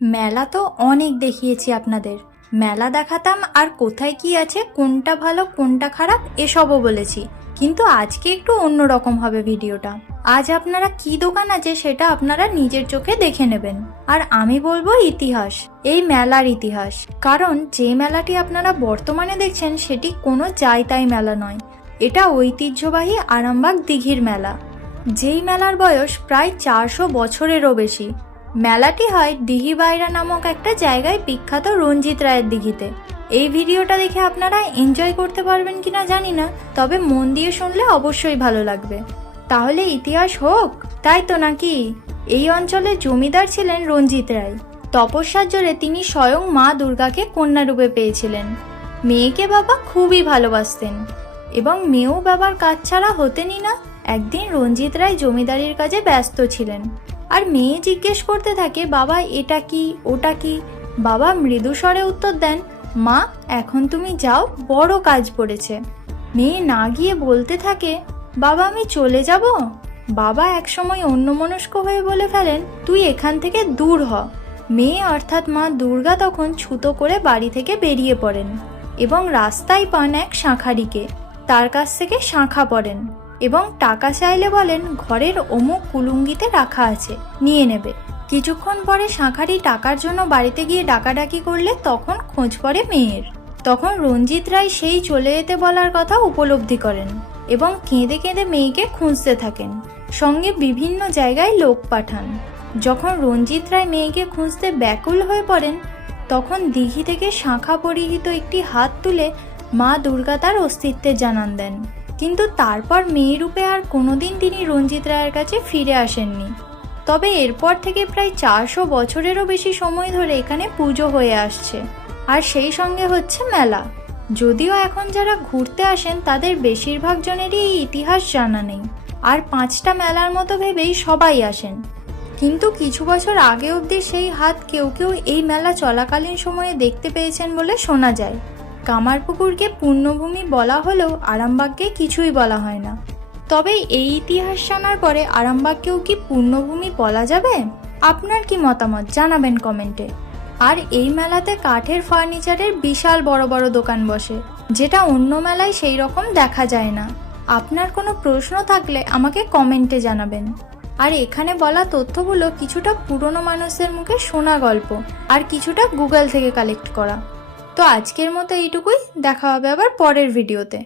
মেলা তো অনেক দেখিয়েছি আপনাদের। মেলা দেখাতাম আর কোথায় কি আছে, কোনটা ভালো, কোনটা খারাপ, এসবও বলেছি। কিন্তু আজকে একটু অন্যরকম হবে ভিডিওটা। আজ আপনারা কি দোকান আছে সেটা আপনারা নিজের চোখে দেখে নেবেন। আর আমি বলব ইতিহাস, এই মেলার ইতিহাস। কারণ যে মেলাটি আপনারা বর্তমানে দেখছেন সেটি কোনো যাই তাই মেলা নয়। এটা ঐতিহ্যবাহী আরামবাগ দিঘির মেলা। যেই মেলার বয়স প্রায় চারশো বছরেরও বেশি। মেলাটি হয় দিঘি বাইরা নামক একটা জায়গায় বিখ্যাত রঞ্জিত রায়ের দিঘিতে। এই ভিডিওটা দেখে আপনারা এনজয় করতে পারবেন কিনা জানি না, তবে মন দিয়ে শুনলে অবশ্যই ভালো লাগবে। তাহলে ইতিহাস হোক, তাই তো নাকি? এই অঞ্চলের জমিদার ছিলেন রঞ্জিত রায়। তপস্যার জোরে তিনি স্বয়ং মা দুর্গাকে কন্যারূপে পেয়েছিলেন। মেয়েকে বাবা খুবই ভালোবাসতেন। এবং মেয়েও বাবার কাজ ছাড়া হতেনই না। একদিন রঞ্জিত রায় জমিদারির কাজে ব্যস্ত ছিলেন। আর মেয়ে জিজ্ঞেস করতে থাকে, বাবা, এটা কি? ওটা কি? বাবা মৃদু স্বরে উত্তর দেন, মা, এখন তুমি যাও, বড় কাজ পড়েছে। মেয়ে না গিয়ে বলতে থাকে, বাবা, আমি চলে যাব? বাবা একসময় অন্যমনস্ক হয়ে বলে ফেলেন, তুই এখান থেকে দূর হ। মেয়ে অর্থাৎ মা দুর্গা তখন ছুতো করে বাড়ি থেকে বেরিয়ে পড়েন এবং রাস্তায় পান এক শাঁখারিকে, তার কাছ থেকে শাঁখা পড়েন। এবং টাকা চাইলে বলেন ঘরের অমুক কুলুঙ্গিতে রাখা আছে, নিয়ে নেবে। কিছুক্ষণ পরে শাঁখারি টাকার জন্য বাড়িতে গিয়ে ডাকাডাকি করলে তখন খোঁজ পড়ে মেয়ের। তখন রঞ্জিত রায় সেই চলে যেতে বলার কথা উপলব্ধি করেন এবং কেঁদে কেঁদে মেয়েকে খুঁজতে থাকেন। সঙ্গে বিভিন্ন জায়গায় লোক পাঠান। যখন রঞ্জিত রায় মেয়েকে খুঁজতে ব্যাকুল হয়ে পড়েন, তখন দিঘি থেকে শাঁখা পরিহিত একটি হাত তুলে মা দুর্গা তার অস্তিত্বের জানান দেন। কিন্তু তারপর মেয়ে রূপে আর কোনোদিন তিনি রঞ্জিত রায়ের কাছে ফিরে আসেননি। তবে এরপর থেকে প্রায় চারশো বছরেরও বেশি সময় ধরে এখানে পুজো হয়ে আসছে। আর সেই সঙ্গে হচ্ছে মেলা। যদিও এখন যারা ঘুরতে আসেন, তাদের বেশিরভাগ জনেরই এই ইতিহাস জানা নেই। আর পাঁচটা মেলার মতো ভেবেই সবাই আসেন। কিন্তু কিছু বছর আগে অবধি সেই হাত কেউ কেউ এই মেলা চলাকালীন সময়ে দেখতে পেয়েছেন বলে শোনা যায়। কামারপুকুরকে পূর্ণভূমি বলা হলেও আরামবাগকে কিছুই বলা হয় না। তবে এই ইতিহাস জানার পরে আরামবাগকেও কি পূর্ণভূমি বলা যাবে? আপনার কি মতামত? জানাবেন কমেন্টে। আর এই মেলাতে কাঠের ফার্নিচারের বিশাল বড় বড় দোকান বসে, যেটা অন্য মেলায় সেই রকম দেখা যায় না। আপনার কোনো প্রশ্ন থাকলে আমাকে কমেন্টে জানাবেন। আর এখানে বলা তথ্যগুলো কিছুটা পুরনো মানুষদের মুখে শোনা গল্প, আর কিছুটা গুগল থেকে কালেক্ট করা। তো আজকের মতো এইটুকুই। দেখা হবে আবার পরের ভিডিওতে।